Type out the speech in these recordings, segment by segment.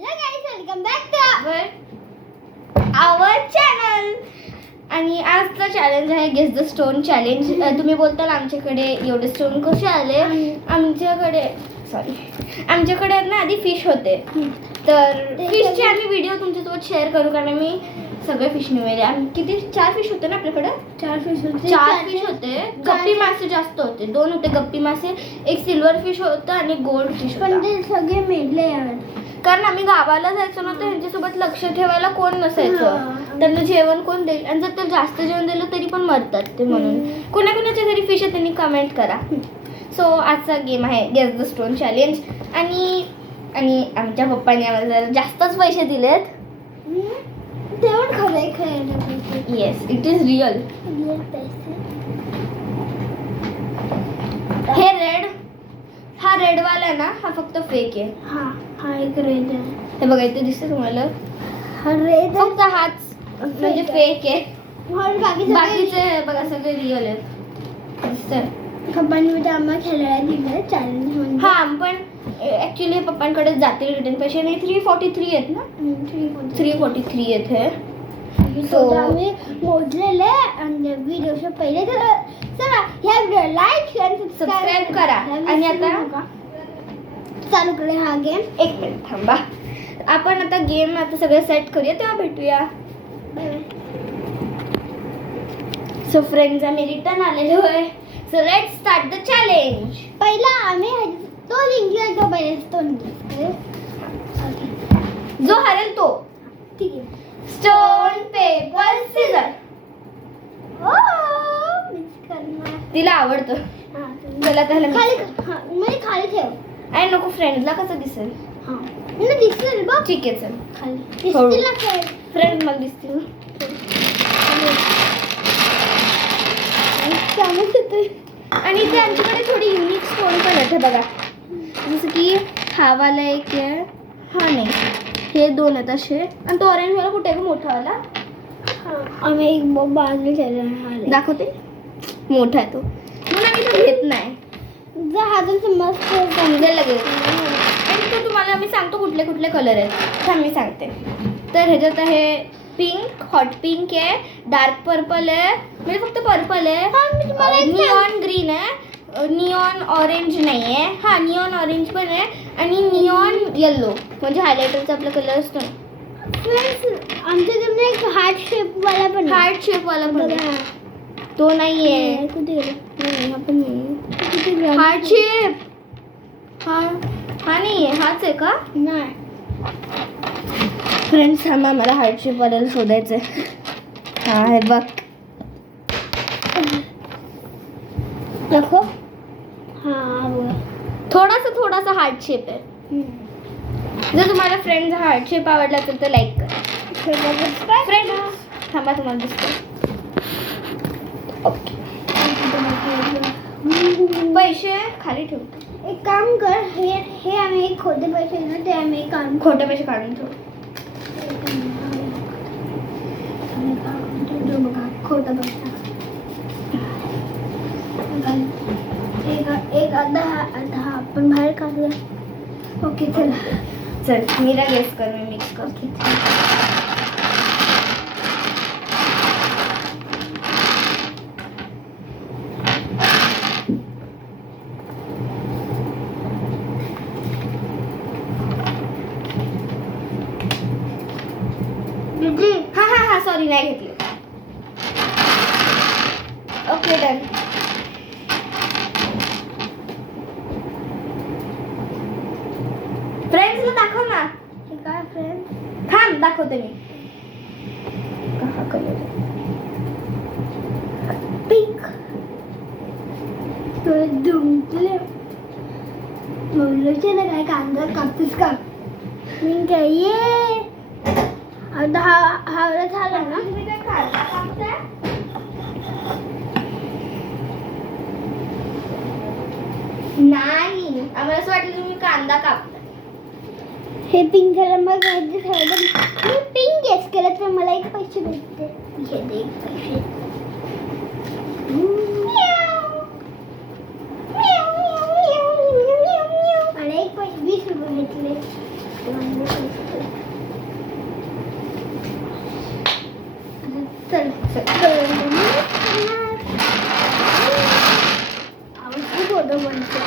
Welcome back to our channel. आणि आजचा challenge आहे गेस द स्टोन चॅलेंज. तुम्ही बोलताल आमच्याकडे एवढे स्टोन कसे आले. आमच्याकडे ना आधी फिश होते, तर फिशचे आम्ही व्हिडिओ तुमच्यासोबत शेअर करू, कारण मी सगळे फिश निवडले. किती 4 फिश होते ना आपल्याकडे. 4 फिश होते. गप्पी मासे जास्त होते, 2 होते गप्पी मासे, एक सिल्वर फिश होता आणि गोल्ड फिश होता. पण ते सगळे मेले यार, कारण आम्ही गावाला जायचो ना, तर यांच्यासोबत लक्ष ठेवायला कोण नसायचं. त्यांना जेवण कोण देईल, आणि जर ते जास्त जेवण दिलं तरी पण मरतात ते. म्हणून कोणाकोणाच्या घरी फिश आहे त्यांनी कमेंट करा. सो आजचा गेम आहे गेस द स्टोन चॅलेंज. आणि आमच्या पप्पांनी आम्हाला जरा जास्तच पैसे दिलेत. तेवढं खरं येस, इट इज रिअल. हा रेडवाला आहे ना, हा फक्त फेक आहे. हा एक रेड आहे. हे बघा इथे दिसते तुम्हाला. हा रेड फक्त हाच म्हणजे फेक आहे. बाकीचे बघा सगळे रिअल आहेत. दिसतंय. पप्पांनी आम्हाला खेळायला दिलं चॅलेंज म्हणून. हा, पण ऍक्च्युली पप्पांकडे जातील रिटर्न पैसे नाही. 343 आहेत ना. 343 आहेत हे. आम्ही मोजलेले आणि व्हिडिओच्या पहिले. तर चला ह्या व्हिडिओ लाईक आणि सबस्क्राईब करा. आणि आता चालू करूया हा गेम. एक मिनिट थांबा. आपण आता गेम सगळं सेट करूया, तेव्हा भेटूया. सो फ्रेंड्स, आम्ही रिटर्न आलेलो आहे. So let's start the challenge. पहिला आम्ही तो जिंकला, तो पहिले जो हरेल तो. ठीक आहे. Stone paper scissor. तिला आवडतं. त्याला खाली ठेव. आणि नको फ्रेंड्सला कसं दिसेल. दिसेल बघ. ठीक आहे, चल खाली हळू. दिसतील ना फ्रेंड मला दिसतील. आणि ते आमच्याकडे थोडी युनिक स्टोन पण आहेत. बघा, जसं की हा वाला एक आहे. हा नाही, हे 2 आहेत असे. आणि तो ऑरेंज वाला कुठे आहे मोठा वाला. आम्ही एक बाजू ठेवला. दाखवते. मोठा आहे तो, म्हणून आम्ही तो घेत नाही. हाताचं मस्त समजेल लगेच. आणि तो तुम्हाला मी सांगतो कुठले कुठले कलर आहेत. थांब मी सांगते. तर ह्याच्यात आहे पिंक, हॉट पिंक आहे, डार्क पर्पल आहे, म्हणजे फक्त पर्पल आहे, निऑन ग्रीन आहे, निऑन ऑरेंज नाही आहे. हा, निऑन ऑरेंज पण आहे, आणि निऑन येल्लो म्हणजे हायलायटरचा आपला कलर असतो ना. फ्रेंड्स, आमच्याकडे एक हार्ट शेप वाला पण आहे. तो नाही आहे. कुठे गेला? नाही, हा पण नाही. Heart shape. हा नाही आहे. हाच आहे का? नाही. फ्रेंड्स, थांबा, मला हार्ट शेप वाल्याला शोधायचं आहे. हा, हे बघ. दाखव. हा बघा, थोडासा हार्ट शेप आहे. जर तुम्हाला फ्रेंड्स हार्ट शेप आवडला असेल तर लाईक करा. फ्रेंड्स थांबा, तुम्हाला दिसतं. ओके, पैसे खाली ठेवतो. एक काम कर, हे आम्ही खोटे पैसे ना, ते आम्ही काढून खोटे पैसे काढून ठेवू. बघा, खोटा पैसा एक अर्धा आपण बाहेर काढूया. ओके, चला. चल, मीरा गेस कर, मी मिक्स करते. हा सॉरी, नाही घेतली. Okay, done. फ्रेंड्सला दाखव ना. हे काय फ्रेंड? थांब, दाखवते मी. हा कलर पिंक. तो दुमले बोललोच ना, काय कांदा कापूस का मी काय ये. आता हा झाला ना. नाही, आम्हाला असं वाटलं तुम्ही कांदा कापता. हे पिंक झालं. मग मी पिंक गेस केलं तर मला 1 पैसे भेटते. हे दे 1 पैसे. आणि 1 पैसे 20 रुपये भेटले. चल फोटो बनतो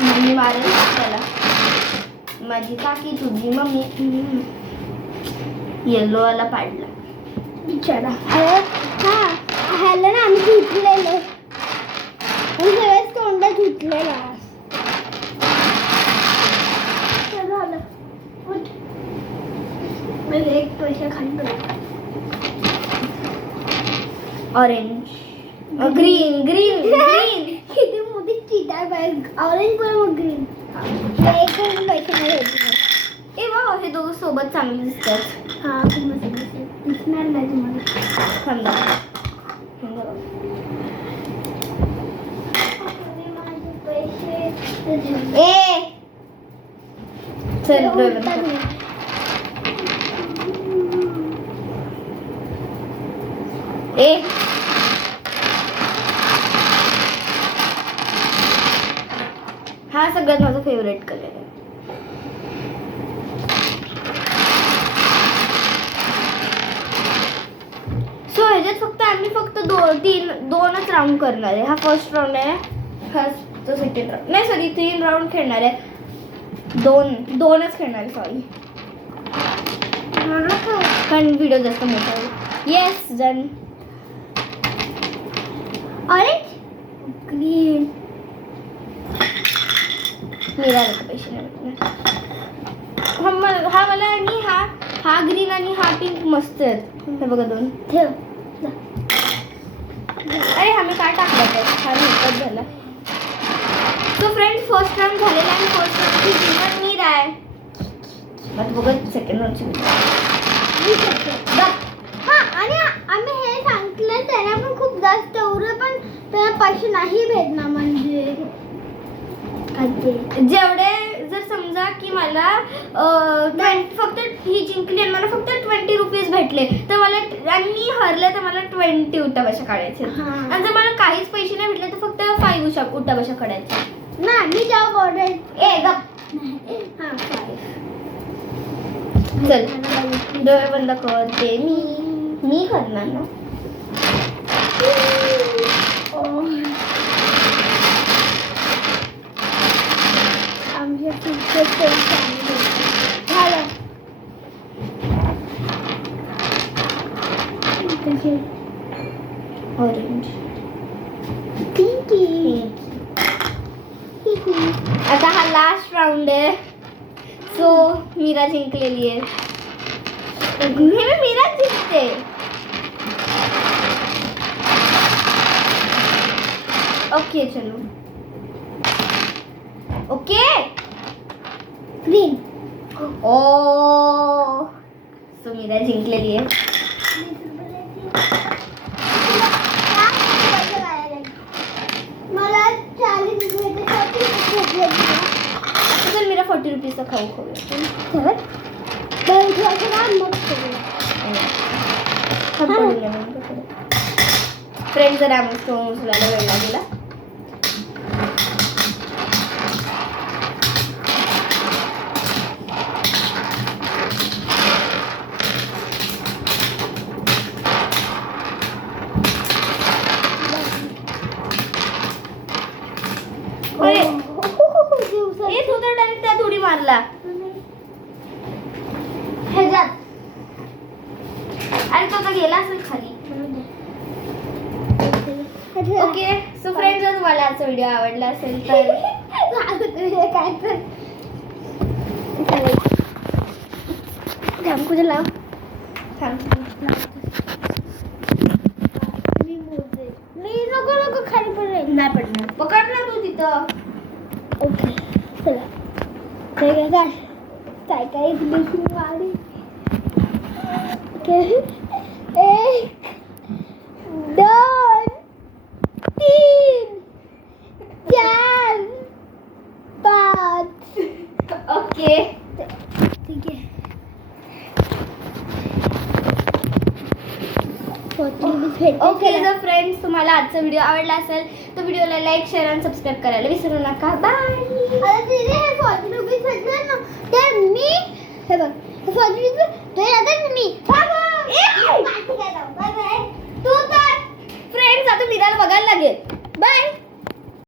मम्मी मारेल त्याला. माझी काकी तुझी मम्मी. येलो वाला पाडला बिचारा. अरे हा ह्याला ना आम्ही धुतलेलं सगळ्याच तोंडात धुतलेलं. झालं उठ. पहिले एक पैसे खाली पडला. Orange green green green. किती मोठी चिटा बॅग. ऑरेंज पण मग ग्रीन. एक पैसे नाही होते. ए वा हे दोघं सोबत चांगले दिसतात. हा खूप मस्त दिसत. दिसणार नाही तुम्हाला. थांबा. माझे पैसे ए चल उलटात नाही. ए हा सगळ्यात माझा फेवरेट कलर आहे. सो ह्याच्यात फक्त दोनच राऊंड करणार आहे. हा फर्स्ट राऊंड आहे. हा तो सेकंड राऊंड नाही सॉरी 3 राऊंड खेळणार आहे. दोनच खेळणार आहे सॉरी. कारण व्हिडिओ जास्त मोठा आहे. Yes done. Orange green. Meera पैसे नाही भेटणार. हा मला आणि हा ग्रीन आणि हा पिंक मस्त आहेत. हे बघा दोन. ठेव. अरे हा मी काय टाकला तर हा मेकअप झाला. सो फ्रेंड्स फर्स्ट राऊंड झालेला आहे. फर्स्ट राऊंडची विनर मीरा आहे. मग बघत सेकंड राऊंडची हा आणि आम्ही हे सांगितलं त्यांना पण खूप जास्त एवढं पण त्यांना पैसे नाही भेटणार. म्हणजे जेवढे जर समजा की मला फक्त ही जिंकली आणि मला फक्त 20 रुपीज भेटले तर मला आणि मी हरले तर मला 20 उठाबशा काढायचे. आणि जर मला काहीच पैसे नाही भेटले तर फक्त 5 उठाबशा काढायचे. नाही मी जाऊ ऑर्डर. ए गप. हा 5. चल डोळे बंद करते मी करणार ना. आमच्या टीचर झालं. Orange pinky. आता हा लास्ट राऊंड आहे. सो मीरा जिंकलेली आहे. नेहमी मीराच जिंकते. ओके चलो. Okay green. Oh so Meera जिंकलेली आहे. मला 40 रुपये. आता चल मीरा 40 रुपीजचा खाऊ खाऊया. फ्रेंड जर आम्ही स्टोन उचलायला वेळ लागेला. ए तू तर डायरेक्ट त्यात उडी मारला. ह्याच्यात अरे तो तर गेला असेल खाली. ओके सो फ्रेंड्स जर तुम्हाला आजचा व्हिडिओ आवडला असेल तर कुठे लाव. मी नको खाली पडेल. नाही पडणार. पकड ना तू तिथं. ओके चला काय ब्लिचिंग वाली. एक 2 3 4 5. ओके ठीक आहे. ओके जर फ्रेंड्स तुम्हाला आजचा व्हिडिओ आवडला असेल तर व्हिडिओला लाईक शेअर आणि सबस्क्राईब करायला विसरू नका. बाय. हे 40 रुपीज भेटले ना तर मी हे बघ 40 रुपीज ते आता मी बाय बाय. माझं मीराला बघायला लागेल. बाय.